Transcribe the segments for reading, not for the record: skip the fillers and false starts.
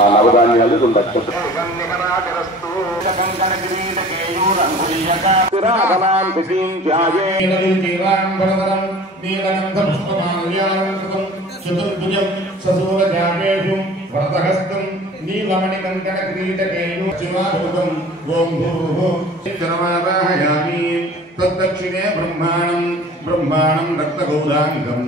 ఆ నవధాన్యాలు ఉండొచ్చు. చతుర్భుజం ససూరజామేషు వరదహస్తం నీలమణి కంకణ క్రీటకేయు శివారూపం ఓం భూః చరమావాహయామి. తద్దక్షిణే బ్రహ్మాణం రక్తగౌరాంగం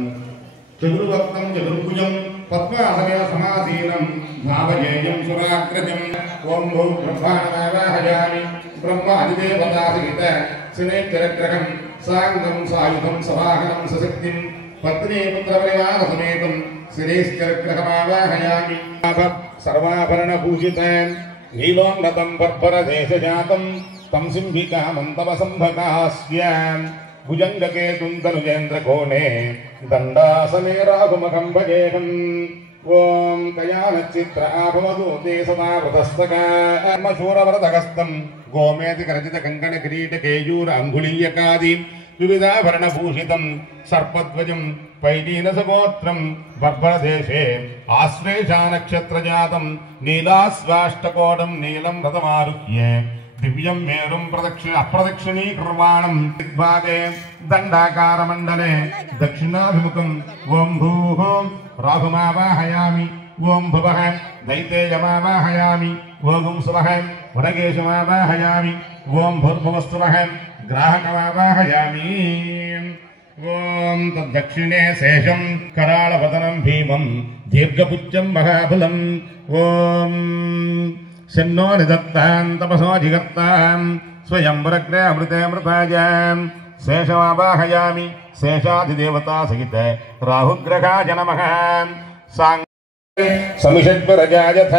చతుర్వక్తం చతుర్భుజం పద్మాసనే సమాసీనం భావజేయం సురాగ్రజం. ఓం భూ బ్రహ్మాణమావాహయామి. బ్రహ్మాదిదేవతాసహిత శనేశ్వరగ్రహం సాంగం సాయుధం సవాహనం సశక్తిం పత్ని పుత్రపరివార సమేతం శనేశ్వరగ్రహమావాహయామి. సర్వాభరణ భూషితం నీలోన్నతం పర్పరదేశజాతం తం సింహికామంతవ సంభకాస్యాం. భుజంగకేతుం తనుజేంద్రకోణే దండాసనే రాఘుమఖం భజేహం. ఓం కయానచిత్ర ఆభవతు తే సదా వృతస్తకామశూరవరదహస్తం గోమేతి కరచిత కంకణ కిరీట కేయూర అంగుళీయకాది వివిధాభరణభూషితం సర్పధ్వజం పైలీనసగోత్రం బర్భరదేశే ఆశ్లేషా నక్షత్రజాతం నీలాస్వాష్టకోటం నీలం రథమారుహ్యే దివ్యం మేరుం అప్రదక్షిణీకర్వాణం దిగ్భాగే దండాకారమండలే దక్షిణాభిముఖం. ఓం భూః రాఘుమావాహయామి. ఓం భువః దైతేయమావాహయామి. ఓం సువః వరగేశమావాహయామి. ఓం భూర్భువస్సువః గ్రాహకమావాహయామి. ఓం తద్దక్షిణే శేషం కరాళవదనం భీమం దీర్ఘపుచ్చం మహాబలం. ఓం శన్నో నిదత్తాం తపసో జిగర్తాం స్వయంవరగ్రే అమృతే అమృతాయాం. శేషమావాహయామి. శేషాధిదేవతా సహిత రాహుగ్రహాయ నమః. సమిషద్వరజాయథ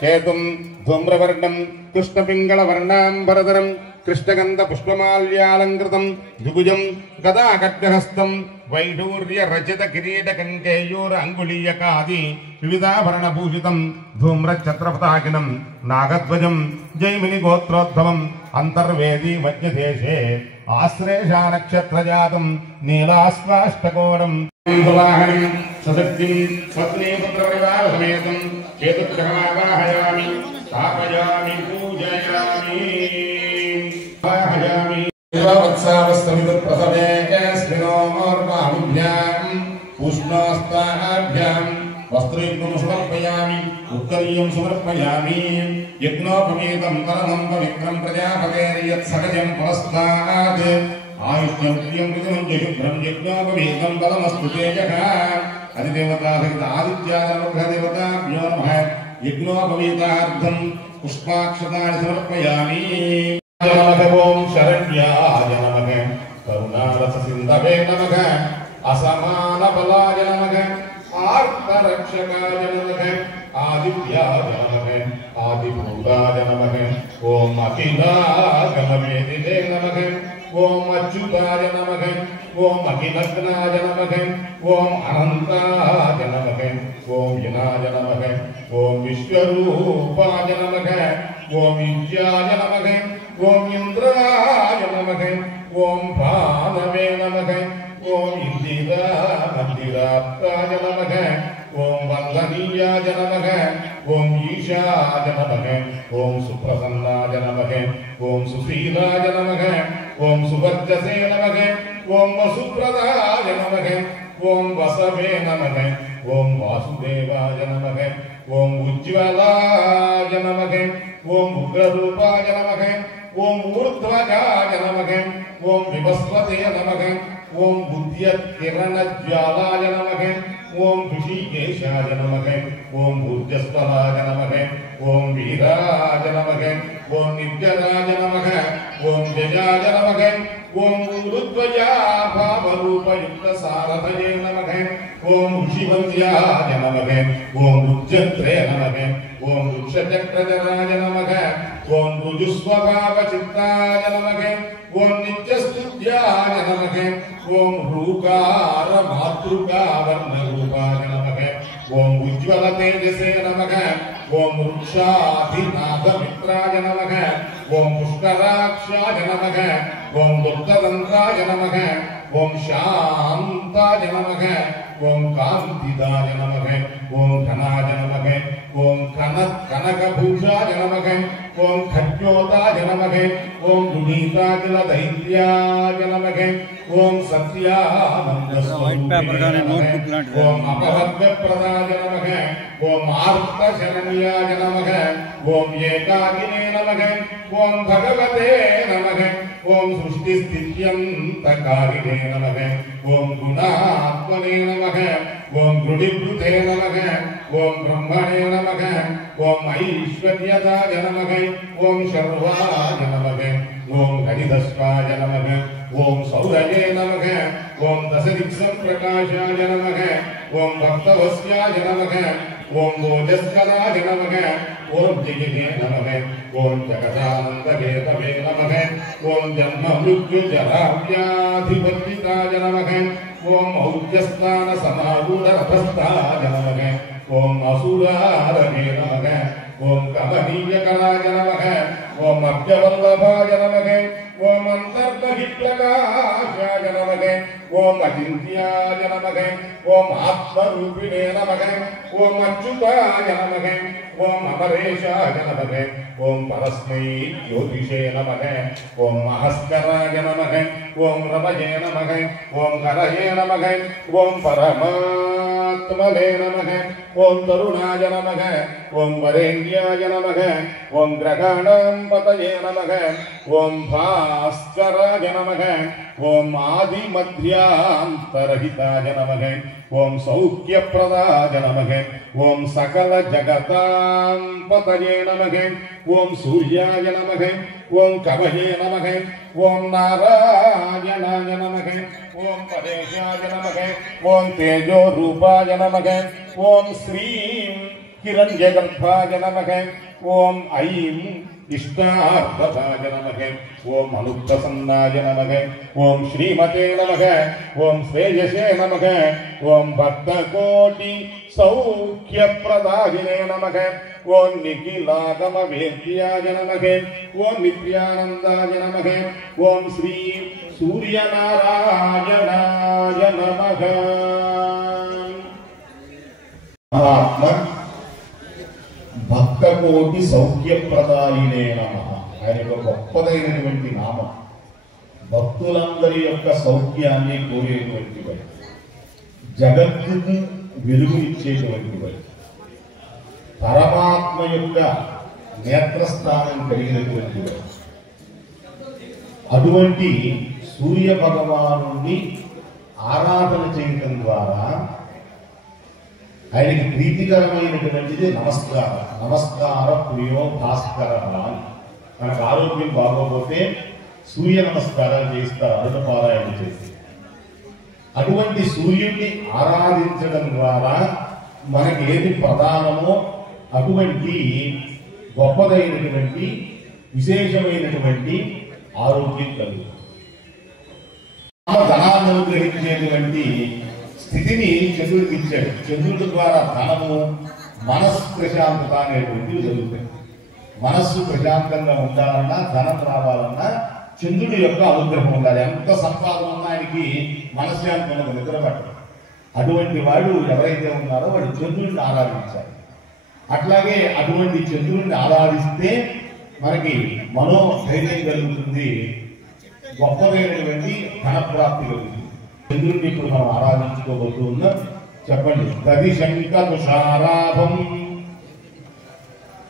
కేతుం ధూమ్రవర్ణం కృష్ణపింగళవర్ణాంబరధరం కృష్ణగంధ పుష్పమాల్యాలంకృతం ద్విభుజం గదాఖడ్గహస్తం వైఢూర్య రచిత కిరీట కంకేయూర అంగుళీయకాది వివిధాభరణభూషితం ధూమ్రఛత్రపతాకినం నాగధ్వజం జైమిని గోత్రోద్భవం అంతర్వేదీ మధ్యదేశే ఆశ్లేషా నక్షత్రజాతం నీలాస్వాష్టకోణం సశక్తిం పత్నీపుత్రపరివార సమేతం కేతుగ్రహమావాహయామి. స్థాపయామి పూజయామి. ఉష్ణోస్తాభ్యాం వస్త్రయుగ్మం సమర్పయామి. ఉత్తరీయం సమర్పయామి. యజ్ఞోపమేతం తరణం పవిత్రం ప్రజాపతేర్యత్సహజం పురస్తాద్ ఆయుష్యం శుభ్రం యజ్ఞోపమేతం బలమస్తు తేజః. అధిదేవతాసహిత ఆదిత్యానుగ్రహదేవతాభ్యో నమః. యజ్ఞోపమేతార్థం పుష్పాక్షతాని సమర్పయామి. ఓం శరణ్యాయ నమః. కరుణారససింధవే నమః. అసమాన బలాయ నమః. ఆర్తరక్షకాయ నమః. ఆదిత్యాయ నమః. ఆదిభూతాయ నమః. ఓం అఖిలాగమవేదినే నమః. ఓం అచ్యుతాయ నమః. ఓం అఖిలగ్నాయ నమః. ఓం అనంతాయ నమః. ఓం వినాయ నమః. ఓం విశ్వరూపాయ నమః. ఓం విద్యాయ నమః. ఓం ఇంద్రాయ నమః. ఓం భానవే నమః. ఓం ఇందిరా మందిరాప్తాయ నమః. ఓం వందనీయాయ నమః. ఓం ఈశాయ నమః. ఓం సుప్రసన్నాయ నమః. ఓం సుశీలాయ నమః. ఓం సువర్చసే నమః. ఓం వసుప్రదాయ నమః. ఓం వసవే నమః. ఓం వాసుదేవాయ నమః. ఓం ఉజ్వలాయ నమః. ఓం ఉగ్రరూపాయ నమః. ఓం ఊర్ధ్వగాయ నమః. ఓం వివస్వతే నమః. ఓం బుద్ధ్యకిరణజ్వాలాయ నమః. ఓం ఋషికేశాయ నమః. ఓం ఊర్జస్వలాయ నమః. ఓం వీరాయ నమః. ఓం నిత్యరాయ నమః. ఓం జయాయ నమః. ఓం ఊరుధ్వజా భావరూపయుక్త సారథయే నమః. ఓం ఋషివంద్యాయ నమః. ఓం రుద్రత్రే నమః. ఓం వృక్షచక్రధరాయ నమః. ఓం రుజుస్వభావచిత్తాయ నమః. ఓం నిత్యస్తుత్యాయ నమః. ఓం రూకార మాతృకావర్ణరూపాయ నమః. ఓం ఉజ్వల తేజసే నమః. ఓం వృక్షాధినాథమిత్రాయ నమః. ఓం పుష్కరాక్షాయ నమః. ఓం దుర్గదంత్రాయ నమః. ఓం శాంతాయ నమః. ఓం కాంతిదాయ నమః ఓం ఘనాయ నమః ఓం కనకభూషాయ నమః ఓం ఖడ్యోతాయ నమః ఓం గుణీతాకిల దైత్యాయ నమః ఓం సత్యానంద స్వరూపిణే నమః ఓం అపవర్గప్రదాయ నమః ఓం ఆర్తశరణ్యాయ నమః ఓం ఏకాకినే నమః ఓం భగవతే నమః ఓం సృష్టిస్థిత్యంతకారిణే నమః ఓం గుణాత్మనే నమః ఓం గుడిభృతే నమః ఓం బ్రహ్మణే నమః ఓం ఐశ్వర్యదాయ నమః ఓం శర్వాయ నమః ఓం హరిదస్వాయ నమః ఓం సౌరయే నమః ఓం దశదిక్సంప్రకాశాయ నమః ఓం భక్తవస్యాయ నమః ఓం ఓజస్కరాయ నమః ఓం జిగినే నమః ఓం జగదానందహేతవే నమః ఓం జన్మ మృత్యు జరావ్యాధివర్జితాయ నమః ఓం ఔజ్యస్థాన సమారూఢ రథస్థాయ నమః ఓం అసురారమే నమః ఓం కమనీయకరాయ నమః ఓం అభ్యవల్లభాయ నమః ఓం అంతర్బహిప్రకాశాయ నమః ఓం అచింత్యాయ నమః ఓం ఆత్మరూపిణే నమః ఓం అచ్యుతాయ నమః ఓం అమరేశాయ నమః ఓం పరస్మై జ్యోతిషే నమః ఓం మహస్కరాయ నమః ఓం రమయే నమః ఓం హరయే నమః ఓం పరమాత్మనే నమః ఓం తరుణాయ నమః ఓం వరేణ్యాయ నమః ఓం గ్రహాణాం పతయే నమః ఓం భాస్కరాయ నమః ఓం ఆదిమధ్యాంతరహితాయ నమః ఓం సౌఖ్యప్రదాయ నమః ఓం సకల జగతాం పతయే నమః ఓం సూర్యాయ నమః ఓం కవయే నమః ఓం నారాయణాయ నమః ఓం పరేశాయ నమః ఓం తేజో రూపాయ నమః ఓం శ్రీం హిరణ్యగర్భాయ నమః ఓం ఐం ఇష్టార్థదాయ నమః ఓం అనుప్రసన్నాయ నమః ఓం శ్రీమతే నమః ఓం శ్రేయసే నమః ఓం భక్తకోటి సౌఖ్యప్రదాయినే నమః ఓం నిఖిలాగమ వేద్యాయ నమః ఓం నిత్యానందాయ నమః ఓం శ్రీ సూర్యనారాయణాయ నమః. ఆత్మ భక్తకోటి సౌఖ్యప్రదాయినే నమః. ఆయన యొక్క గొప్పదైనటువంటి నామం. భక్తులందరి యొక్క సౌఖ్యాన్ని కోరేటువంటి వాడు, జగత్తుకు వెలుగునిచ్చేటువంటి వాడు, పరమాత్మ యొక్క నేత్రస్థానం కలిగినటువంటి వాడు. అటువంటి సూర్య భగవానుని ఆరాధన చేయటం ద్వారా ఆయనకి ప్రీతికరమైనటువంటిది నమస్కారం. నమస్కార ప్రియో భాస్కర అని. మనకు ఆరోగ్యం బాగోపోతే సూర్య నమస్కారాలు చేస్తారు అరుణపారాయణ చేసి. అటువంటి సూర్యుడిని ఆరాధించడం ద్వారా మనకి ఏది ప్రధానమో అటువంటి గొప్పదైనటువంటి విశేషమైనటువంటి ఆరోగ్యం కలుగుతుంది. ధనాన్ని అనుగ్రహించేటువంటి స్థితిని చంద్రుడికి ఇచ్చాడు. చంద్రుడి ద్వారా ధనము, మనస్సు ప్రశాంతత అనేటువంటివి జరుగుతాయి. మనస్సు ప్రశాంతంగా ఉండాలన్నా, ధనం రావాలన్నా చంద్రుడి యొక్క అనుగ్రహం ఉండాలి. ఎంత సంపాదన ఉన్నా ఆయనకి మనశ్శాంతి ఉన్నది, నిద్ర పట్టదు. అటువంటి వాడు ఎవరైతే ఉన్నారో వాడు చంద్రుడిని ఆరాధించాలి. అట్లాగే అటువంటి చంద్రుడిని ఆరాధిస్తే మనకి మనోధైర్యం కలుగుతుంది, గొప్పదైనటువంటి ధనప్రాప్తి కలుగుతుంది. చంద్రుడిని ఇప్పుడు మనం ఆరాధించుకోబోతున్నాం. చెప్పండి. దదిశంకతుషారాభం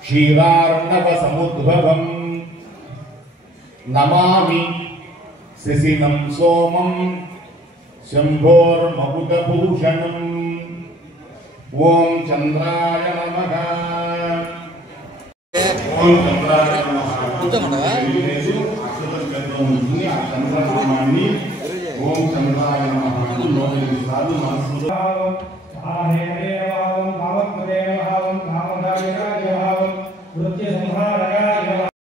క్షీరార్ణవ సముద్భవం నమామి శశినం సోమం శంభోర్మకుటభూషణం. ఓం చంద్రాయ నమః. ఓం చంద్రాయ నమః. ఆ చంద్రనామాన్ని ఓం చంద్రాయ నమః 9 సార్లు మనసులో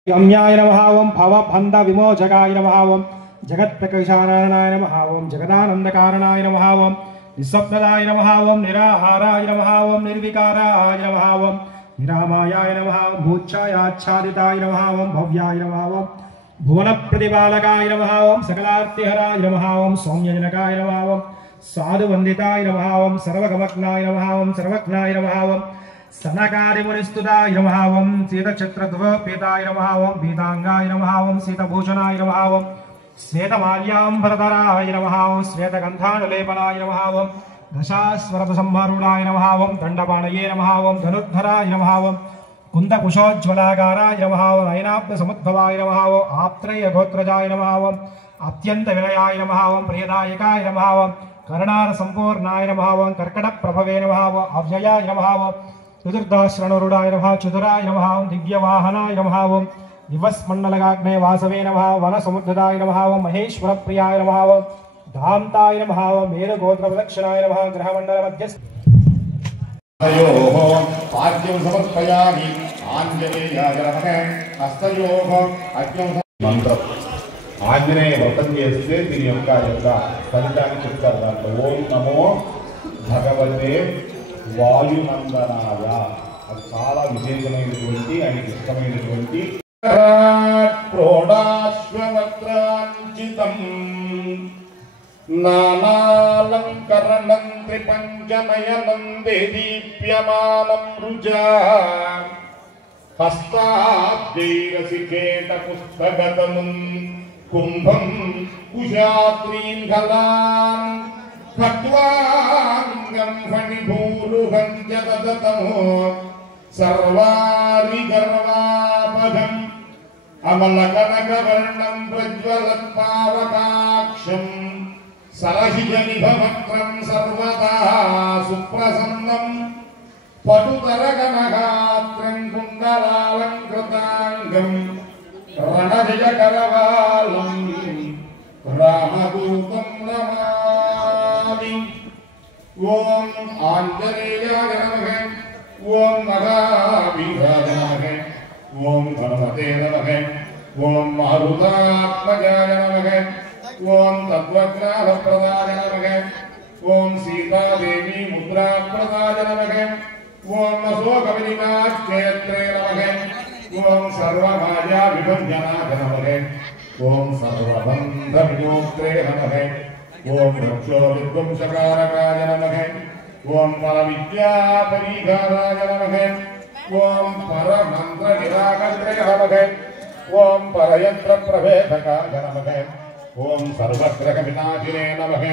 గమ్యాయ నమః. ఓం భవబంధ విమోచకాయ నమః. ఓం జగత్ప్రకాశానాయ నమః. ఓం జగదానందకారణాయ నమః. ఓం నిస్వప్నదాయ నమః. ఓం నిరాహారాయ నమః. ఓం నిర్వికారాయ నమః. ఓం నిరామాయాయ నమః. ఓం భూచ్ఛాయాచ్ఛాదితాయ నమః. ఓం భవ్యాయ నమః. ఓం భువన ప్రతిపాలకాయ నమః. ఓం సకలార్తిహరాయ నమః. ఓం సౌమ్యజనకాయ నమః. ఓం साधुवन्दिताय नमः ओं सर्वगमग्नाय नमः ओं सर्वज्ञाय नमः ओं सनकादिमुनिस्तुताय नमः ओं सीतचक्रध्वपीताय नमः ओं पीताङ्गाय नमः ओं सीतभूषणाय नमः ओं श्वेतमाल्याम्बरधराय नमः ओं श्वेतगन्धानुलेपनाय नमः ओं दशास्वरसंहारूढाय नमः ओं दण्डपाणये नमः ओं धनुर्धराय नमः ओं कुन्दकुशोज्ज्वलाकाराय नमः ओं नयनाब्धसमुद्भवाय नमः ओं आत्रेयगोत्रजाय नमः ओं अत्यन्तविनयाय नमः ओं प्रियदायकाय नमः ओं कर्णारसम्पूर्णाय नमः ओं कर्कटप्रभवे नमः ओं अव्ययाय नमः ओं चतुर्दशरणरूढाय नमः चतुराय नमः ओं दिव्यवाहनाय नमः ओं दिवस्मण्डलगाग्ने वासवे नमः वनसमुद्रदाय नमः ओं महेश्वरप्रियाय नमः ओं धान्ताय नमः ओं मेरुगोत्रप्रदक्षिणाय नमः ग्रहमण्डलमध्यस्थ पाद्यं समर्पयामि आञ्जनेयाय नमः हस्तयोः अर्घ्యం మంత్రం ఆంజనేయ వ్రతం చేస్తే దీని యొక్క ఫలితాన్ని చెప్తారు. దాంట్లో ఓం నమో భగవతే వాయునందనాయ, అది చాలా విశేషమైనటువంటి ఆయనకి ఇష్టమైనటువంటి ప్రోడాశ్వవక్రాంచితం నానాలంకరణం త్రిపంచనయనం దేదీప్యమానం రుజా హస్తాబ్జైరసికేట పుస్తకతముం కుంభం కుశాత్రీంఘలాన్ భక్వాంగం ఫణిభూరుహం చ తదతమో సర్వారి గర్వాపగం అమలకనకవర్ణం ప్రజ్వలత్పావకాక్షం సరసిజనిభవక్రం సర్వదా సుప్రసన్నం పటుతరగణగాత్రం కుండలాలంకృతాంగం రణజయకరవాలం రామదూతం నమామి. ఓం ఆంజనేయాయ నమః ఓం మహావీరాయ నమః ఓం హనుమతే నమః ఓం మారుతాత్మజాయ నమః ఓం తద్వజ్ఞానప్రదాయ నమః ఓం సీతాదేవి ముద్రాప్రదాయ నమః ఓం అశోకవినికాక్షేత్రే నమః ఓం సర్వమాయా విభంజనాయ నమః ఓం సర్వబంధ విమోక్త్రే నమః ఓం రక్షో విధ్వంసకారకాయ నమః ఓం పరవిద్యాపరీఘారాయ నమః ఓం పరమంత్ర నిరాకర్త్రే నమః ఓం పరయంత్ర ప్రభేదకాయ నమః ఓం సర్వగ్రహ వినాశినే నమః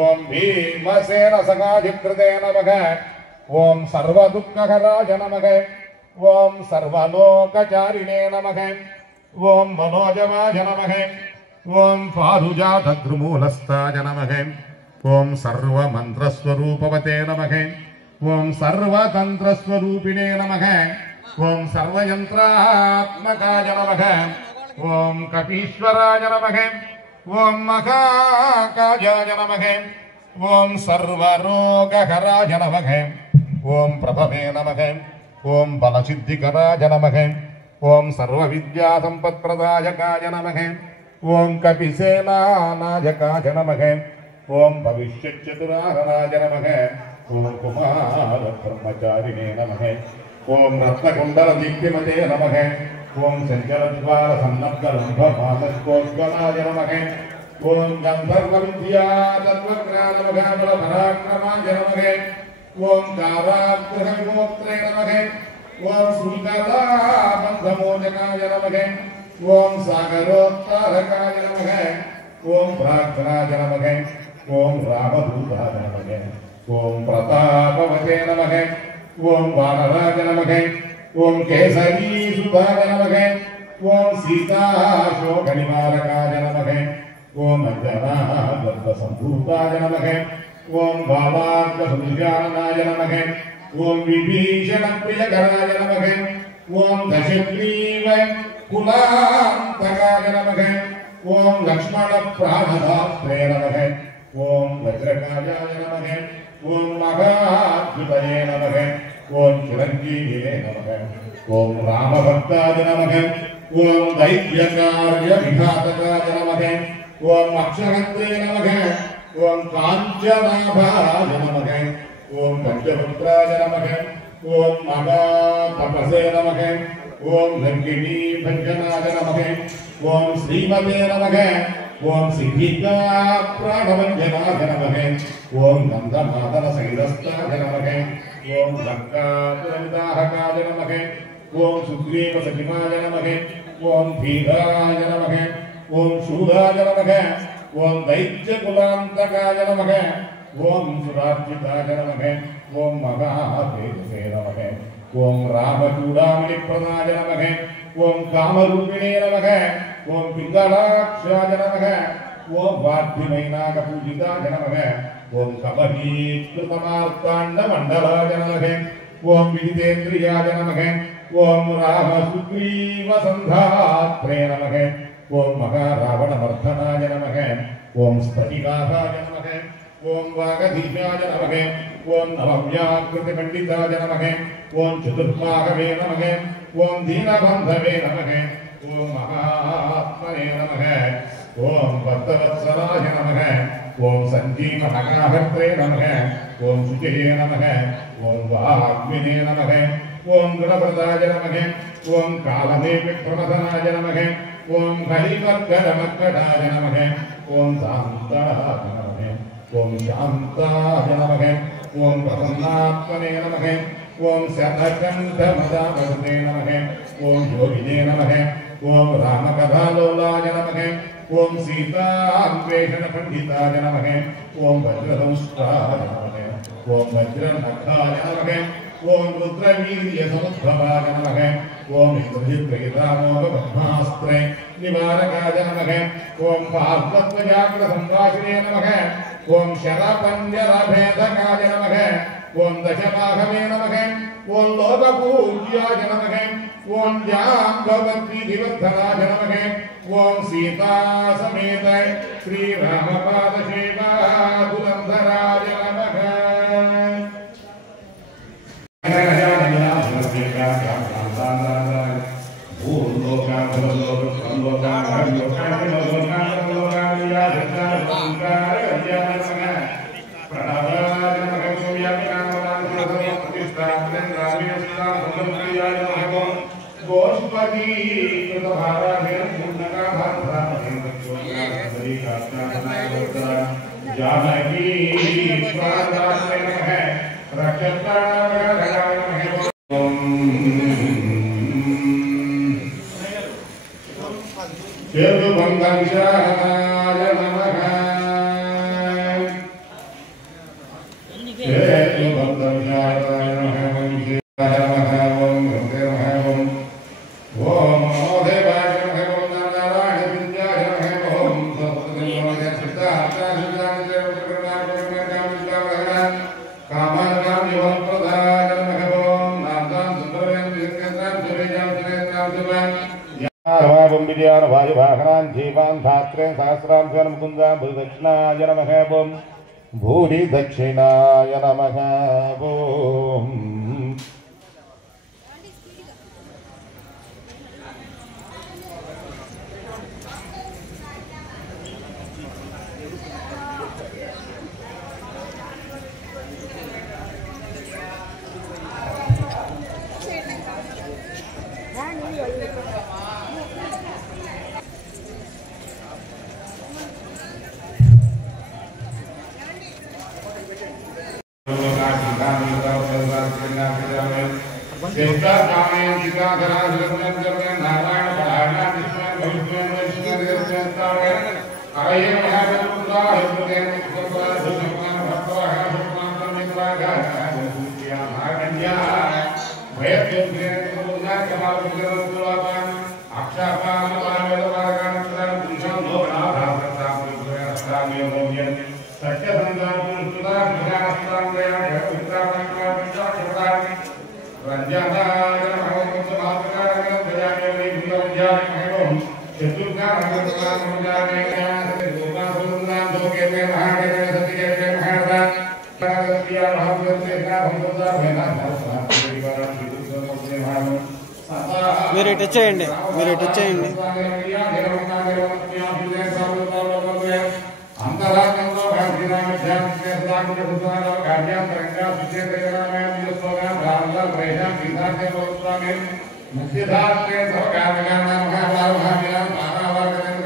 ఓం భీమసేన సగాధికృతే నమః ఓం సర్వదుఃఖహరాయ నమః ఓం సర్వలోకచారిణే నమః ఓం మనోజవాయ నమః ఓం పారుజాతద్రుమూలస్థాయ నమః ఓం సర్వమంత్రస్వరూపవతే నమః ఓం సర్వతంత్రస్వరూపిణే నమః ఓం సర్వయంత్రాత్మకాయ నమః ఓం కపీశ్వరాయ నమః ఓం మహాకాయాయ నమః ఓం సర్వరోగహరాయ నమః ఓం ప్రభవే నమః ఓం బలసిద్ధికరాయ నమః ఓం సర్వవిద్యాసంపత్ప్రదాయకాయ నమః ఓం కపిసేనానాయకాయ నమః ఓం భవిష్యచ్చతురాహరాయ నమః ఓం కుమారబ్రహ్మచారిణే నమః ఓం రత్నకుండలదీప్తిమతే నమః ఓం సంచలద్వారసన్నబ్దలంభమానస్కోజ్వలాయ నమః ఓం గంధర్వవిద్యాతత్వజ్ఞానమఘాబలపరాక్రమాయ నమః ఓం కారాగ్రహవిమోక్త్రే నమః ఓం శృంఖలాబంధమోచకాయ నమః ఓం సాగరోత్తారకాయ నమః ఓం ప్రార్థనాయ నమః ఓం రామదూతాయ నమః ఓం ప్రతాపవతే నమః ఓం వానరాయ నమః ఓం కేసరీసుతాయ నమః ఓం సీతాశోకనివారకాయ నమః ఓం అంజనాదత్తసంభూతాయ నమః ఓం బాలార్కసుజాననాయ నమః ఓం విభీషణప్రియకరాయ నమః ఓం దశగ్రీవ కులాంతకాయ నమః ఓం లక్ష్మణప్రాణదాత్రే నమః ఓం వజ్రకాయాయ నమః ఓం మహాద్భుతయే నమః ఓం చిరంజీవినే నమః ఓం రామభక్తాయ నమః ఓం దైత్యకార్య విఘాతకాయ నమః ఓం అక్షహంత్రే నమః ఓం కాంచనాభాయ నమః ఓం పంచపుత్రాయ నమః ఓం మహాతపసే నమః ఓం లంకినీ భంజనాయ నమః ఓం శ్రీమతే నమః ఓం సిద్ధికా ప్రాణవంజనాయ నమః ఓం గంధమాదన సైదస్తాయ నమః ఓం లక్కాపురమిదాహకాయ నమః ఓం సుగ్రీవ సఖిమాయ నమః ఓం భీరాయ నమః ఓం శూరాయ నమః ఓం దైత్యకులాంతకాయ నమః ఓం సురార్జితాయ నమః ఓం మహాతేజసే నమః ఓం రామచూడామణి ప్రదాయ నమః ఓం కామరూపిణే నమః ఓం పింగళాక్షాయ నమః ఓం వాద్యమైనాక పూజితాయ నమః ఓం కపటీకృతమార్తాండ మండలాయ నమః ఓం విదితేంద్రియాయ నమః ఓం రామ సుగ్రీవ సంధాత్రే నమః ఓం మహారావణమర్ధనాయ నమః ఓం స్ఫటికాయ నమః ఓం వాగధీశాయ నమః ఓం నవవ్యాకృతి పండితాయ నమః ఓం చతుర్భాగవే నమః ఓం దీనబంధవే నమః ఓం మహాత్మనే నమః ఓం భక్తవత్సలాయ నమః ఓం సంజీవనగాహర్త్రే నమః ఓం శుచయే నమః ఓం వాగ్మినే నమః ఓం గుణప్రదాయ నమః ఓం కాలనేమి ప్రమథనాయ నమః ఓం హరిమర్గడమర్గడాయ నమః ఓం శాంతాయ నమః ఓం శాంతాయ నమః ఓం ప్రసన్నాత్మనే నమః ఓం శతకంఠమదామృతే నమః ఓం యోగినే నమః ఓం రామకథాలోలాయ నమః ఓం సీతాన్వేషణ పండితాయ నమః ఓం వజ్రదంష్ట్రాయ నమః ఓం వజ్రనఖాయ నమః ఓం రుద్రవీర్య సముద్భవాయ నమః ఓం ఇంద్రజిత్ప్రహితామోఘబ్రహ్మాస్త్రే నివారకాయ నమః ఓం పార్వత్వజాగ్ర సంవాసినే నమః ఓం శరపంజరభేదకాయ నమః ఓం దశబాహవే నమః ఓం లోకపూజ్యాయ నమః ఓం జాంబవద్విధివర్ధనాయ నమః ఓం సీతా సమేత శ్రీరామపాద సేవా దురంధరాయ నమః దక్షిణాయ నమః ఓం భూరి దక్షిణాయ నమః ఓం మీరు ఇటు వచ్చేయండి, మీరు ఇటు వచ్చేయండి. ముఖ్యధాత్రే సర్వకారణానాం మహాభారతం మానవర్గం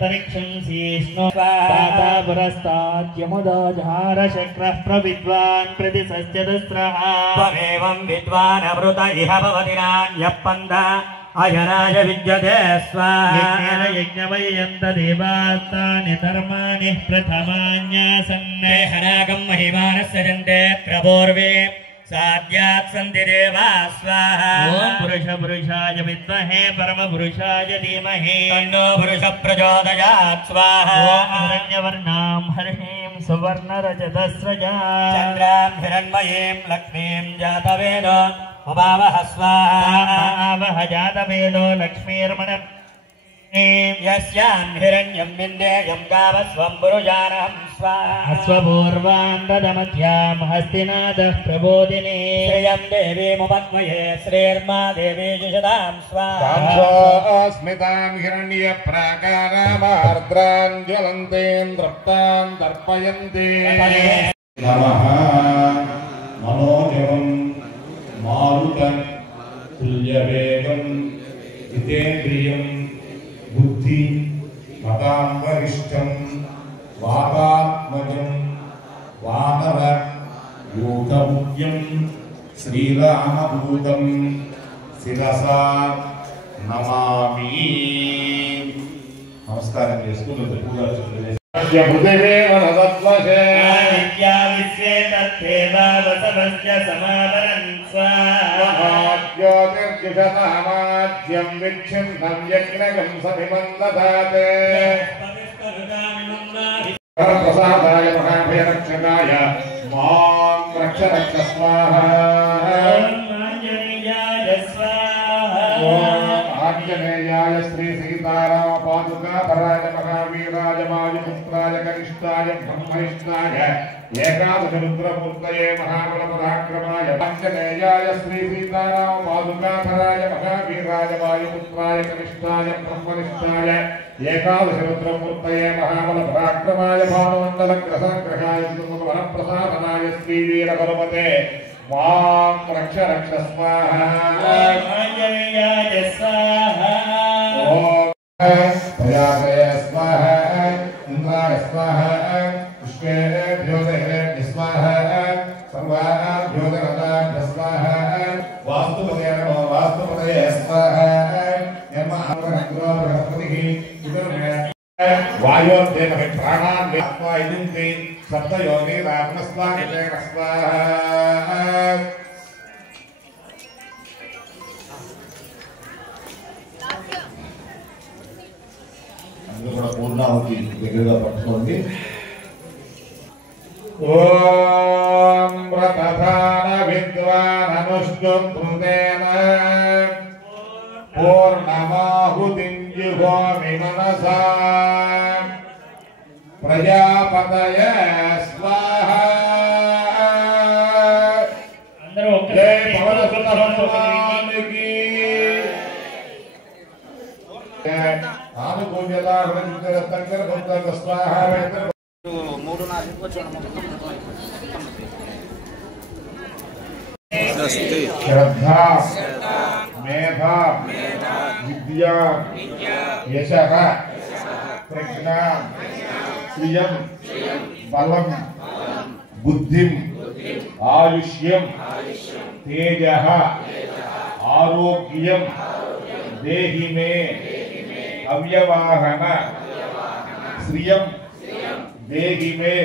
अंतरिक्षं शीष्णु ताता पुरस्ताद्यमुदोजहार शक्रः प्रविद्वान् प्रतिसस्यदस्रः त्वमेवं विद्वान् अमृत इह भवति नान्यप्पन्द अयनाय विद्यते स्वाहा यज्ञवयन्त देवास्तानि धर्माणि प्रथमान्यासन्ने हनागं महिमानस्य जन्ते प्रपूर्वे साध्यात् सन्ति देवाः स्वाहा ओम पुरुषाय विद्महे परमपुरुषाय धीमहि तन्नो पुरुषः प्रचोदयात् स्वाहा हिरण्यवर्णां हरिणीं सुवर्णरजतस्रजां चन्द्रां हिरण्मयीं लक्ष्मीं जातवेदो उभावः स्वाहा आवह जातवेदो लक्ष्मीर्मण यस्यां हिरण्यं विन्देयं गावस्वं पुरुषानहं स्वाहा अश्वपूर्वां ददमध्यां हस्तिनादः प्रबोधिनी श्रियं देवीमुपद्मये श्रीर्मा देवी जुषदां स्वाहा स्मितां हिरण्यप्राकारामार्द्रां ज्वलन्तीं तृप्तां तर्पयन्ति नमः मनोजवं मारुतं तुल्यवेगं जितेन्द्रियं बुद्धि मतां वरिष्ठं वातात्मजं वानर योगमुख्यं श्रीरामदूतं शिरसा नमामि नमस्कारं చేసుకుంటూ పూజ పృథివేవ నదత్వశే विद्या विश्वे तत्तेवावसवस्य समादरन् स्वाहा ज्योतिर्जुषतामाद्यं विच्छिन्नं यज्ञगं समिमन्दधाते प्रसादाय महाभयरक्षकाय मां रक्ष रक्ष स्वाहा आञ्जनेयाय स्वाहा आञ्जनेयाय श्री सीताराम पादुका पराय महावीराय वायुपुत्राय कनिष्ठाय ब्रह्मनिष्ठाय एकादश रुद्रमूर्तये महाबलपराक्रमाय आञ्जनेयाय श्री सीताराम पादुका पराय महावीराय वायुपुत्राय कनिष्ठाय ब्रह्मनिष्ठाय एकादश रुद्रमूर्तये महाबलपराक्रमाय भानुमण्डलग्रसङ्ग्रहाय वरप्रसादनाय श्रीवीरपरमते मां रक्ष रक्ष स्वाहा आञ्जनेयाय स्वाहा प्रयासय स्वाहा इंद्राय स्वाहा पुष्पेभ्यो देहेभ्यो स्वाहा सर्वाभ्यो देवताभ्यो स्वाहा वास्तुपतये नमः वास्तुपतये स्वाहा यमः अग्रो बृहस्पतिः इदमे वायोर्देवः प्राणान् आत्मा इदन्ति सप्तयोनि रामस्वामिते स्वाहा అందులో కూడా పూర్ణాహుతి దగ్గరగా పట్టుకోండి ఓం వ్రతధాన విద్వాన్ అనుష్ఠుం కృతేన పూర్ణమాహుతిం జుహోమి మనసా ప్రజాపతయ స్వాహా అందరూ జై పవనసుత హనుమానికి श्रद्धा मेधा विद्या यशः प्रज्ञा श्रियं बलं बुद्धिं आयुष्यं तेजः आरोग्यं देहि मे अव्यवाहन श्रियं देहि मे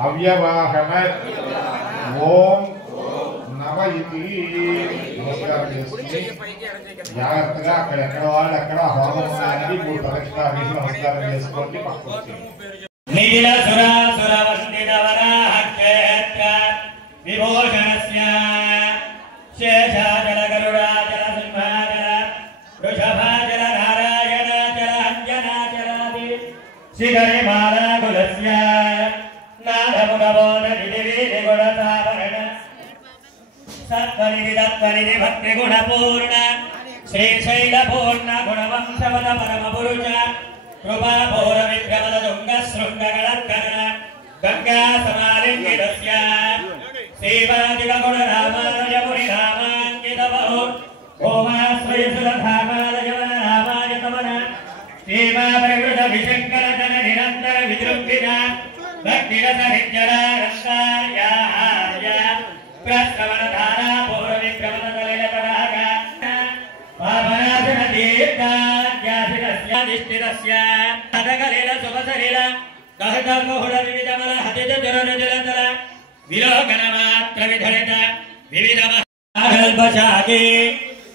अव्यवाहन ओम नम इति नमस्कारं చేసి జాగ్రత్తగా అక్కడ వాళ్ళు అక్కడ హోమం అనేది మూడు ప్రదక్షిణాలు చేసి నమస్కారం చేసుకోండి పక్కకు వచ్చేయండి నిఖిల సురాసుర వందిత వరాహక్షేత్ర విభూషణస్య శేషాచల గరుడాచల సింహాచల వృషభాచల నారాయణాచల అంజనాచలాది శిఖరిమాలాకులస్య నాదమునబోధ నిధివీధి గుణతావరణ సత్వనిధి తత్వనిధి భక్తి గుణపూర్ణ శ్రీశైలపూర్ణ గుణవంశవద పరమ పురుష కృపాపూర విద్యవద తుంగ శృంగ గణకరణ గంగా సమాలింగితస్య సేవాదివ గుణ రామాయ ముని రామాంకిత బహు ఓమాశ్రయ సుధామాలయ వన రామాయ తమన సేవా పరివృత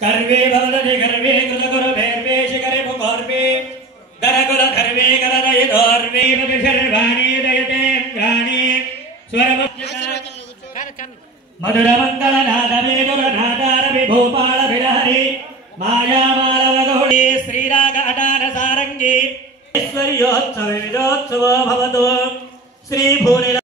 कर्वे भवदति गर्वे कृतकुरु भैर्वे शिखरे मुखोर्वे दरकुल धर्वे कलदय धोर्वे प्रतिशर्वाणी दयते गाणी मधुर मंगल नाद वेदुरनादार विभूपाल विलहरि मायामालव गौरी श्रीराग अडार सारंगी ऐश्वर्योत्सव विदोत्सव भवतु श्री भूरि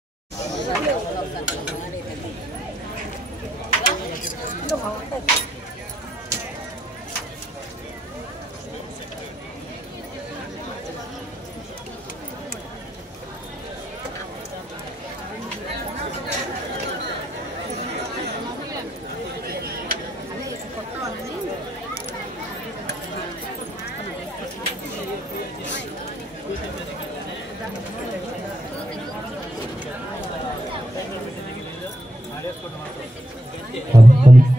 Thank you.